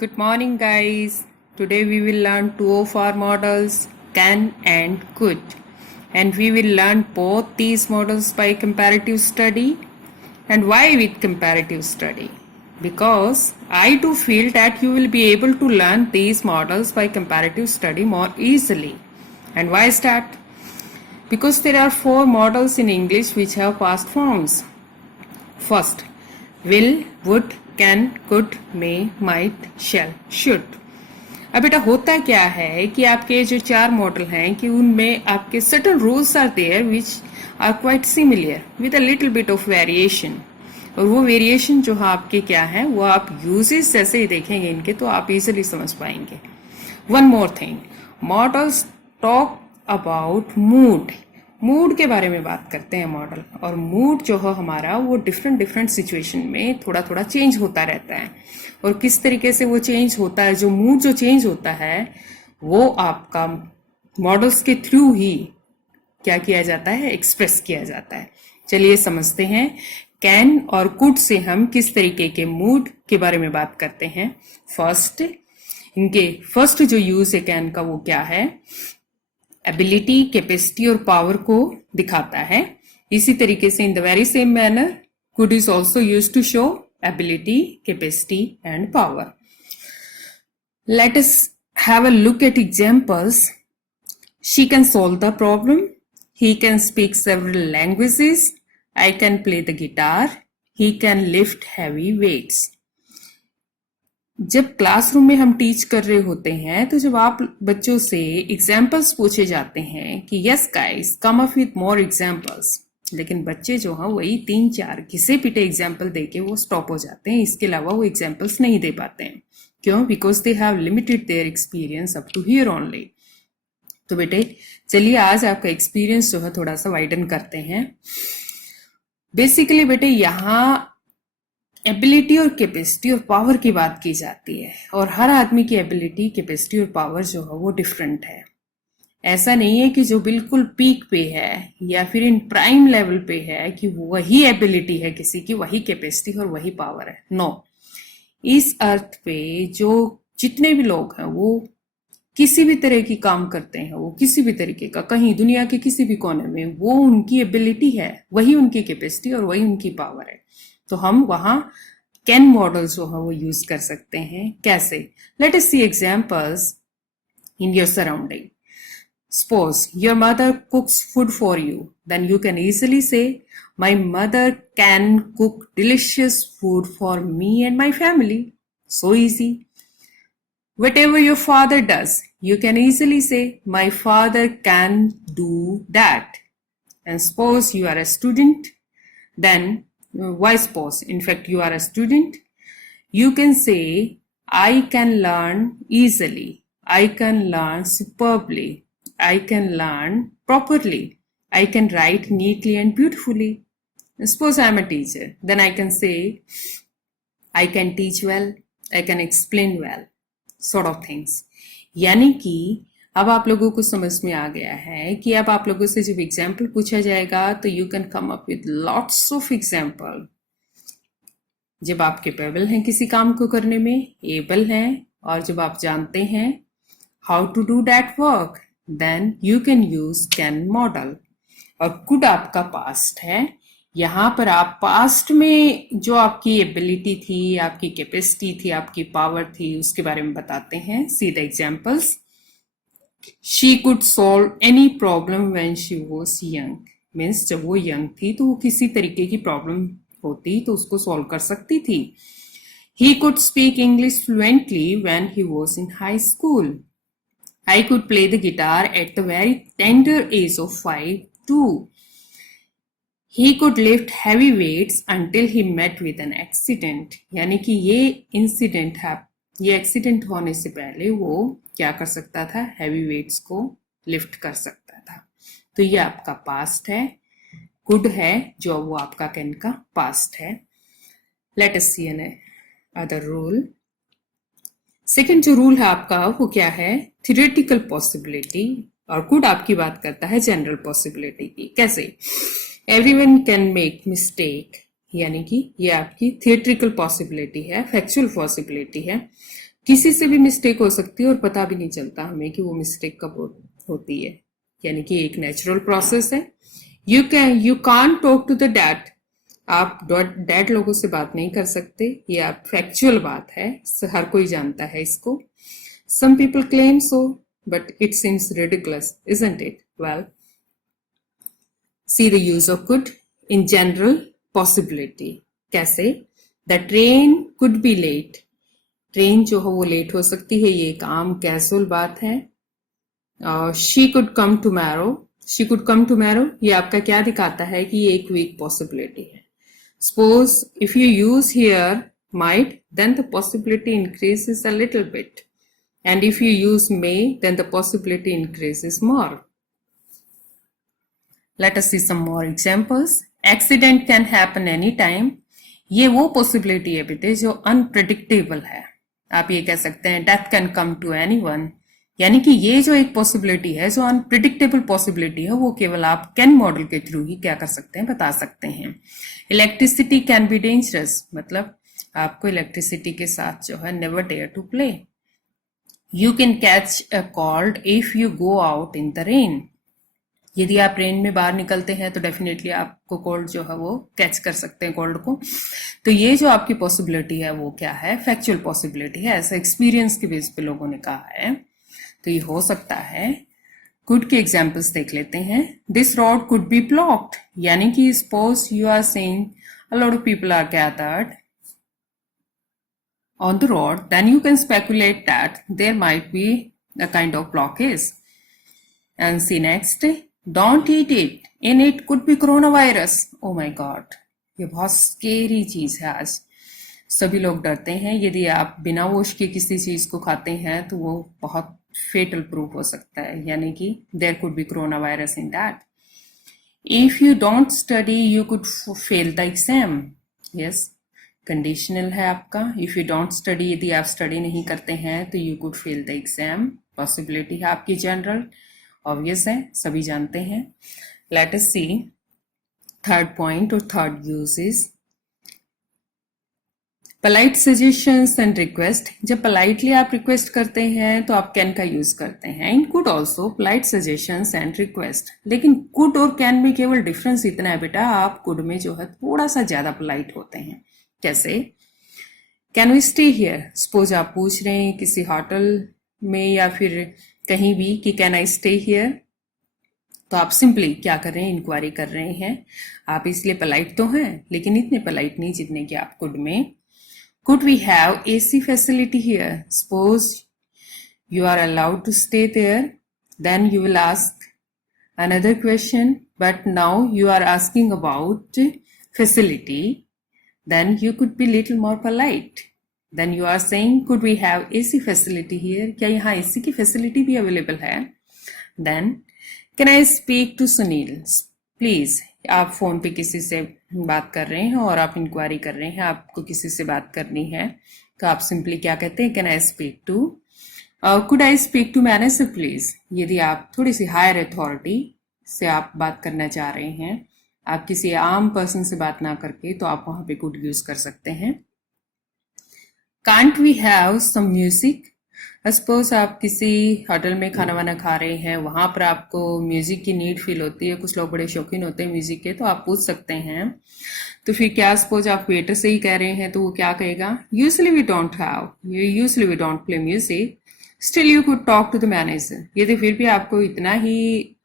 Good morning, guys. Today we will learn two of our models, can and could. And we will learn both these models by comparative study. And why with comparative study? Because I do feel that you will be able to learn these models by comparative study more easily. And why is that? Because there are four models in English which have past forms. First, will, would, can, could, may, might, shall, should. अब बेटा होता क्या है कि आपके जो चार model हैं कि उनमें आपके certain rules are there which are quite similar with a little bit of variation, और वो वेरिएशन जो है आपके क्या है वो आप यूजेस जैसे ही देखेंगे इनके तो आप इजीली समझ पाएंगे. One more thing, models talk about mood के बारे में बात करते हैं मॉडल, और मूड जो है हमारा वो डिफरेंट सिचुएशन में थोड़ा थोड़ा चेंज होता रहता है. और किस तरीके से वो चेंज होता है, जो मूड जो चेंज होता है वो आपका मॉडल्स के थ्रू ही क्या किया जाता है, एक्सप्रेस किया जाता है. चलिए समझते हैं कैन और कुड से हम किस तरीके के मूड के बारे में बात करते हैं. फर्स्ट जो यूज है कैन का वो क्या है, एबिलिटी, कैपेसिटी और पावर को दिखाता है. इसी तरीके से in the very same manner could is also use to show ability, capacity and power. Let us have a look at examples. She can solve the problem. He can speak several languages. I can play the guitar. He can lift heavy weights. जब classroom में हम teach कर रहे होते हैं तो जब आप बच्चों से एग्जाम्पल्स पूछे जाते हैं कि yes guys come up with more examples, लेकिन बच्चे जो हैं वही 3-4 घिसे पिटे एग्जाम्पल देके वो स्टॉप हो जाते हैं. इसके अलावा वो एग्जाम्पल्स नहीं दे पाते हैं. क्यों? Because they have limited their experience up to here only. तो बेटे चलिए आज आपका एक्सपीरियंस जो है थोड़ा सा वाइडन करते हैं. बेसिकली बेटे यहाँ एबिलिटी और कैपेसिटी और पावर की बात की जाती है, और हर आदमी की एबिलिटी, कैपेसिटी और पावर जो है वो डिफरेंट है. ऐसा नहीं है कि जो बिल्कुल पीक पे है या फिर इन प्राइम लेवल पे है कि वही एबिलिटी है किसी की, वही कैपेसिटी और वही पावर है. नो, इस अर्थ पे जो जितने भी लोग हैं वो किसी भी तरह की काम करते हैं, वो किसी भी तरीके का, कहीं दुनिया के किसी भी कोने में, वो उनकी एबिलिटी है, वही उनकी कैपेसिटी और वही उनकी पावर है. तो हम वहां कैन मॉडल जो है वो यूज कर सकते हैं. कैसे? Let us see examples in your surrounding. Suppose your mother cooks food for you, then you can easily say, my mother can cook delicious food for me and my family. So easy. Whatever your father does, you can easily say, my father can do that. And suppose you are a student, then why suppose? In fact, you are a student. You can say, I can learn easily. I can learn superbly. I can learn properly. I can write neatly and beautifully. Suppose I am a teacher. Then I can say, I can teach well. I can explain well. Sort of things. यानी कि अब आप लोगों को समझ में आ गया है कि अब आप लोगों से जब एग्जाम्पल पूछा जाएगा तो you can come up with lots of example. जब आप कैपेबल हैं किसी काम को करने में, एबल हैं, और जब आप जानते हैं how to do that work, then you can use can model. और could आपका past है. यहाँ पर आप past में जो आपकी एबिलिटी थी, आपकी कैपेसिटी थी, आपकी पावर थी, उसके बारे में बताते हैं. See the examples. She could solve any problem when she was young. Means जब वो young थी तो वो किसी तरीके की प्रॉब्लम होती तो उसको सॉल्व कर सकती थी. He could speak English fluently when he was in high school. I could play the guitar at the very tender age of 5 too. He could lift heavy weights until he met with an accident. यानी कि ये incident है, ये accident होने से पहले वो क्या कर सकता था, हैवी वेट्स को लिफ्ट कर सकता था. तो ये आपका पास्ट है. कुड है जो वो आपका कैन का पास्ट है. Let us see another rule. Second जो रूल है आपका वो क्या है, थियोरेटिकल पॉसिबिलिटी. और कुड आपकी बात करता है जनरल पॉसिबिलिटी की. कैसे? एवरीवन कैन मेक मिस्टेक, यानी कि ये आपकी थियोरेटिकल पॉसिबिलिटी है, फैक्चुअल पॉसिबिलिटी है. किसी से भी मिस्टेक हो सकती है और पता भी नहीं चलता हमें कि वो मिस्टेक कब होती है, यानी कि एक नेचुरल प्रोसेस है। You can talk to the dad, आप डैड लोगों से बात नहीं कर सकते, ये आप फैक्चुअल बात है, हर कोई जानता है इसको। Some people claim so but it seems ridiculous, isn't it? Well, see the use of could in general possibility. कैसे? The train could be late, train जो है वो लेट हो सकती है, ये एक आम कैजुअल बात है। She could come tomorrow, she could come tomorrow, ये आपका क्या दिखाता है कि ये एक वीक पॉसिबिलिटी है। Suppose if you use here might, then the possibility increases a little bit. And if you use may, then the possibility increases more. Let us see some more examples. Accident can happen anytime. ये वो possibility है बेटे जो unpredictable है। आप ये कह सकते हैं death can come to anyone, यानी कि ये जो एक पॉसिबिलिटी है, जो अनप्रिडिक्टेबल पॉसिबिलिटी है, वो केवल आप कैन मॉडल के थ्रू ही क्या कर सकते हैं, बता सकते हैं। इलेक्ट्रिसिटी कैन बी डेंजरस, मतलब आपको इलेक्ट्रिसिटी के साथ जो है never dare to play. You can catch a cold if you go out in the rain, यदि आप रेन में बाहर निकलते हैं तो डेफिनेटली आपको कोल्ड जो है वो कैच कर सकते हैं, कोल्ड को। तो ये जो आपकी पॉसिबिलिटी है वो क्या है, फैक्चुअल पॉसिबिलिटी है, ऐसा एक्सपीरियंस के बेस पे लोगों ने कहा है। तो ये हो सकता है। कुड के एग्जाम्पल्स देख लेते हैं। This road could be blocked, यानी कि suppose you are saying a lot of people are gathered on the road, then you can speculate that there might be a kind of blockage. And see next, don't eat it, in it could be coronavirus. Oh my god, ये बहुत scary चीज है। आज सभी लोग डरते हैं, यदि आप बिना वॉश के किसी चीज को खाते हैं तो वो बहुत फेटल प्रूफ हो सकता है, यानी कि there could be corona virus in that. If you don't study you could fail the exam, yes, conditional है आपका। इफ यू डोंट स्टडी, यदि आप स्टडी नहीं करते हैं तो you could fail the exam, possibility है आपकी जनरल, ऑब्वियस है, सभी जानते हैं। Let us see third point और third uses. Polite suggestions and request, जब पोलाइटली आप रिक्वेस्ट करते हैं तो आप कैन का यूज करते हैं। In could also polite suggestions and request, लेकिन कुड और कैन में केवल डिफरेंस इतना है बेटा, आप कुड में जो है थोड़ा सा ज्यादा पोलाइट होते हैं। कैसे? Can we stay here, suppose आप पूछ रहे हैं किसी होटल में या फिर कहीं भी कि कैन आई स्टे हियर, तो आप सिंपली क्या कर रहे हैं, इंक्वायरी कर रहे हैं। आप इसलिए पोलाइट तो हैं, लेकिन इतने पोलाइट नहीं जितने कि आप कुड में। Could we have AC facility here? Suppose you are allowed to stay there, then you will ask another question, but now you are asking about facility, then you could be little more polite. Then you are saying, could we have AC facility here? क्या यहाँ AC की facility भी available है? Then, can I speak to Sunil? Please, आप phone पे किसी से बात कर रहे हैं और आप इंक्वायरी कर रहे हैं, आपको किसी से बात करनी है, तो आप सिंपली क्या कहते हैं, can I speak to, could I speak to manager please. यदि आप थोड़ी सी हायर अथॉरिटी से आप बात करना चाह रहे हैं, आप किसी आम पर्सन से बात ना करके, तो आप वहां पे कुड यूज कर सकते हैं। Can't we have some music, suppose आप किसी होटल में खाना वाना खा रहे हैं, वहां पर आपको म्यूजिक की नीड फील होती है, कुछ लोग बड़े शौकीन होते हैं म्यूजिक के, तो आप पूछ सकते हैं। तो फिर क्या सपोज आप वेटर से ही कह रहे हैं तो वो क्या कहेगा, usually we don't play music, still you could talk to the manager. यदि फिर भी आपको इतना ही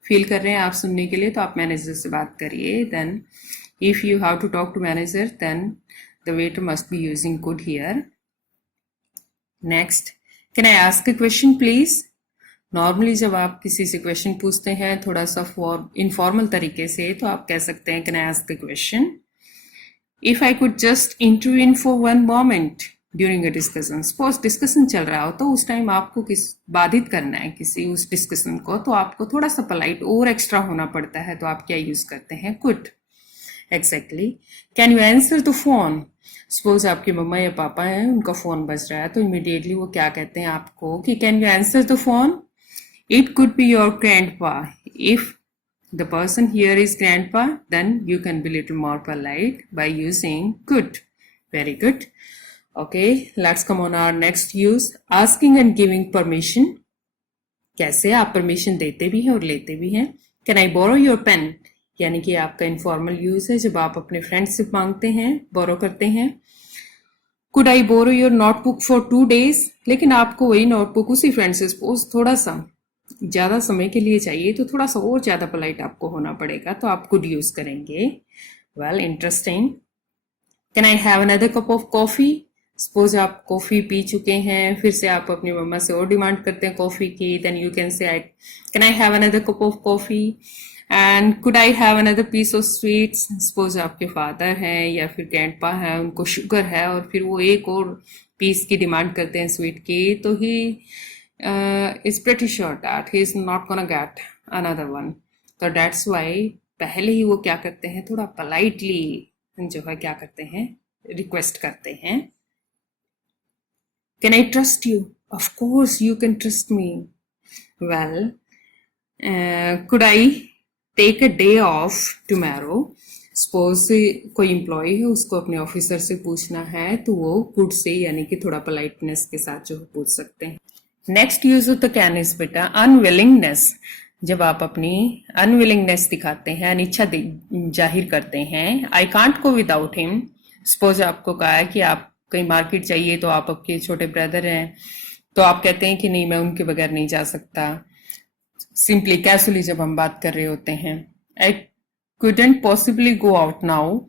फील कर रहे हैं आप सुनने के लिए, तो आप मैनेजर से बात करिए। Then if you have to talk to manager, then the waiter must be using could here. Next, can I ask a question please. Normally जब आप किसी से क्वेश्चन पूछते हैं थोड़ा सा इनफॉर्मल तरीके से, तो आप कह सकते हैं can I ask a question. If I could just intervene for one moment during a discussion, suppose discussion चल रहा हो तो उस टाइम आपको किस बाधित करना है किसी उस डिस्कशन को, तो आपको थोड़ा सा पोलाइट और एक्स्ट्रा होना पड़ता है, तो आप क्या यूज करते हैं, could. Exactly. Can you answer the phone, suppose आपके मम्मा या पापा हैं, उनका फोन बज रहा है, तो इमीडिएटली वो क्या कहते हैं आपको कि can you answer the phone. It could be your grandpa, if the person here is grandpa, then you can be little more polite by using could. Very good. Okay, let's come on our next use, asking and giving permission. कैसे आप permission देते भी हैं और लेते भी हैं। Can I borrow your pen, यानी कि आपका इनफॉर्मल यूज है जब आप अपने फ्रेंड से मांगते हैं, बोरो करते हैं। Could I borrow your notebook for 2 days, लेकिन आपको वही नोटबुक उसी फ्रेंड से सपोज थोड़ा सा ज्यादा समय के लिए चाहिए, तो थोड़ा सा और ज्यादा पोलाइट आपको होना पड़ेगा, तो आप कुड यूज करेंगे। Well, interesting. Can I have another cup of coffee, suppose आप कॉफी पी चुके हैं, फिर से आप अपनी मम्मा से और डिमांड करते हैं कॉफी की, then you can say I can I have another cup of coffee. And could I have another piece of sweets, suppose आपके फादर हैं या फिर ग्रैंडपा है, उनको शुगर है और फिर वो एक और पीस की डिमांड करते हैं स्वीट की, तो he is pretty sure that he is not gonna get another one. तो दैट्स वाई पहले ही वो क्या करते हैं, थोड़ा पोलाइटली जो है क्या करते हैं, रिक्वेस्ट करते हैं। Can I trust you, of course you can trust me. Well, could I take a day off tomorrow, suppose कोई एम्प्लॉय है, उसको अपने ऑफिसर से पूछना है, तो वो कुड से यानी कि थोड़ा पोलाइटनेस के साथ जो पूछ सकते हैं। Next use of the can is बेटा अनविलिंगनेस। जब आप अपनी अनविलिंगनेस दिखाते हैं, अनिच्छा जाहिर करते हैं। I can't go without him, suppose आपको कहा है कि आप कहीं मार्केट चाहिए, तो आप आपके छोटे ब्रदर हैं, तो आप कहते हैं कि नहीं, मैं उनके बगैर नहीं जा सकता। सिंपली कैजुअली जब हम बात कर रहे होते हैं, आई couldn't possibly go out now.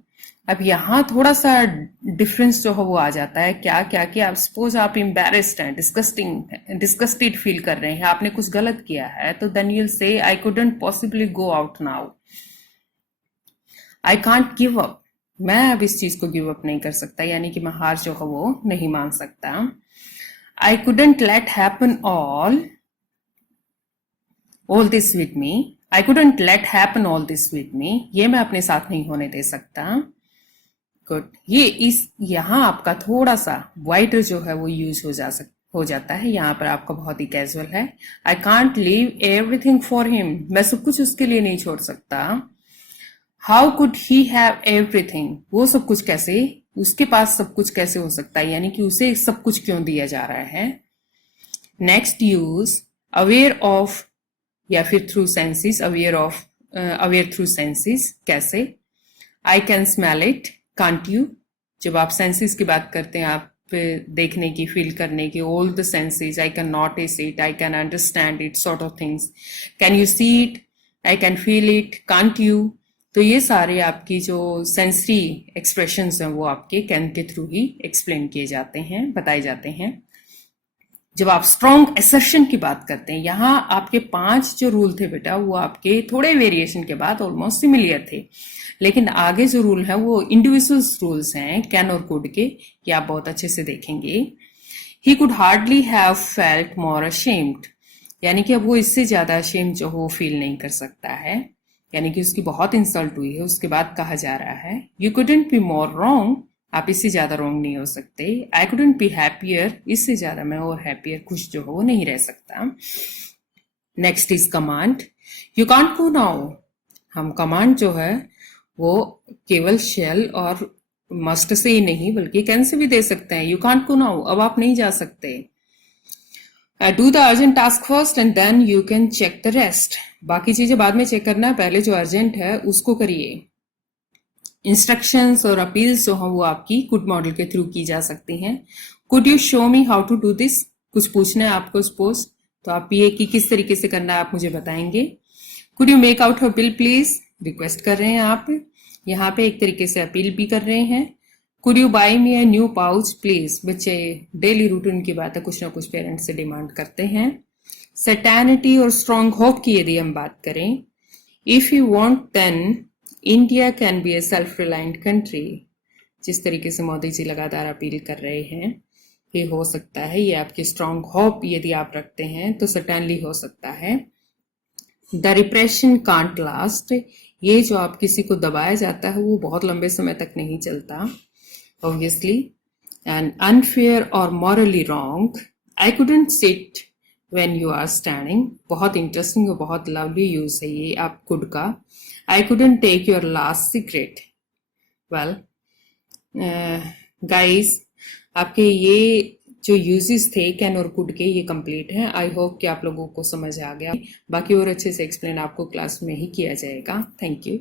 अब यहाँ थोड़ा सा डिफरेंस जो है वो आ जाता है, क्या क्या कि आप सपोज आप एम्बेरेस्ड हैं, डिस्गस्टेड फील कर रहे हैं, आपने कुछ गलत किया है, तो then you will say I couldn't possibly go out now. I can't give up, मैं अब इस चीज को गिव अप नहीं कर सकता, यानी कि मैं हार जो है वो नहीं मान सकता। I couldn't let happen all this with me, I couldn't let happen all this with me, ये मैं अपने साथ नहीं होने दे सकता। गुड, ये इस यहाँ आपका थोड़ा सा वाइडर जो है वो यूज हो जाता है, यहाँ पर आपका बहुत ही कैजुअल है। I can't leave everything for him, मैं सब कुछ उसके लिए नहीं छोड़ सकता। How could he have everything, वो सब कुछ कैसे, उसके पास सब कुछ कैसे हो सकता है, यानी कि उसे सब कुछ क्यों दिया जा रहा है। नेक्स्ट यूज अवेयर ऑफ या फिर through senses, aware through senses, कैसे। I can smell it, can't you, जब आप सेंसेस की बात करते हैं, आप देखने की, फील करने की, all the senses, I can notice it, I can understand it, sort of things. Can you see it, I can feel it, can't you. तो ये सारे आपकी जो सेंसरी एक्सप्रेशंस हैं वो आपके कैन के थ्रू ही एक्सप्लेन किए जाते हैं, बताए जाते हैं। जब आप स्ट्रॉन्ग असर्शन की बात करते हैं, यहाँ आपके 5 जो रूल थे बेटा, वो आपके थोड़े वेरिएशन के बाद ऑलमोस्ट सिमिलर थे, लेकिन आगे जो रूल है वो इंडिविजुअल्स रूल्स हैं कैन और कुड के, ये आप बहुत अच्छे से देखेंगे। He could hardly have felt more ashamed, यानी कि अब वो इससे ज्यादा अशेम्ड जो वो फील नहीं कर सकता है, यानी कि उसकी बहुत इंसल्ट हुई है, उसके बाद कहा जा रहा है you couldn't be more wrong, आप इससे ज्यादा रॉन्ग नहीं हो सकते। आई कुडंट बी हैप्पियर, इससे ज्यादा मैं और हैप्पियर, खुश जो हो नहीं रह सकता। Next is command, you can't go now, हम कमांड जो है वो केवल शेल और मस्ट से ही नहीं बल्कि कैन से भी दे सकते हैं। यू कांट गो नाउ, अब आप नहीं जा सकते। Do the urgent task first and then you can check the rest, बाकी चीजें बाद में चेक करना है, पहले जो अर्जेंट है उसको करिए। इंस्ट्रक्शंस और अपील्स जो हैं वो आपकी कुड मॉडल के थ्रू की जा सकती हैं। Could you show me how to do this, कुछ पूछना है आपको सपोज, तो आप ये कि किस तरीके से करना है आप मुझे बताएंगे। Could you make out her bill please, request कर रहे हैं आप, यहाँ पे एक तरीके से अपील भी कर रहे हैं। Could you by me a new pouch please, बच्चे डेली रूटीन की बात है, कुछ ना कुछ पेरेंट्स से डिमांड करते हैं। सर्टेनिटी और स्ट्रॉन्ग होप की यदि हम बात करें, if you want then India can be a self reliant country, जिस तरीके से मोदी जी लगातार अपील कर रहे हैं, ये हो सकता है, ये आपकी स्ट्रॉन्ग होप यदि आप रखते हैं तो सर्टेनली हो सकता है। द रिप्रेशन कांट लास्ट, ये जो आप किसी को दबाया जाता है वो बहुत लंबे समय तक नहीं चलता, ऑब्वियसली। एंड अनफेयर और morally wrong, I couldn't sit when you are standing, बहुत इंटरेस्टिंग और बहुत लवली यूज है ये आप कुड का। I couldn't take your last secret, well guys आपके ये जो यूजेस थे कैन और कुड के, ये कंप्लीट हैं। आई होप कि आप लोगों को समझ आ गया। बाकी और अच्छे से एक्सप्लेन आपको क्लास में ही किया जाएगा। Thank you.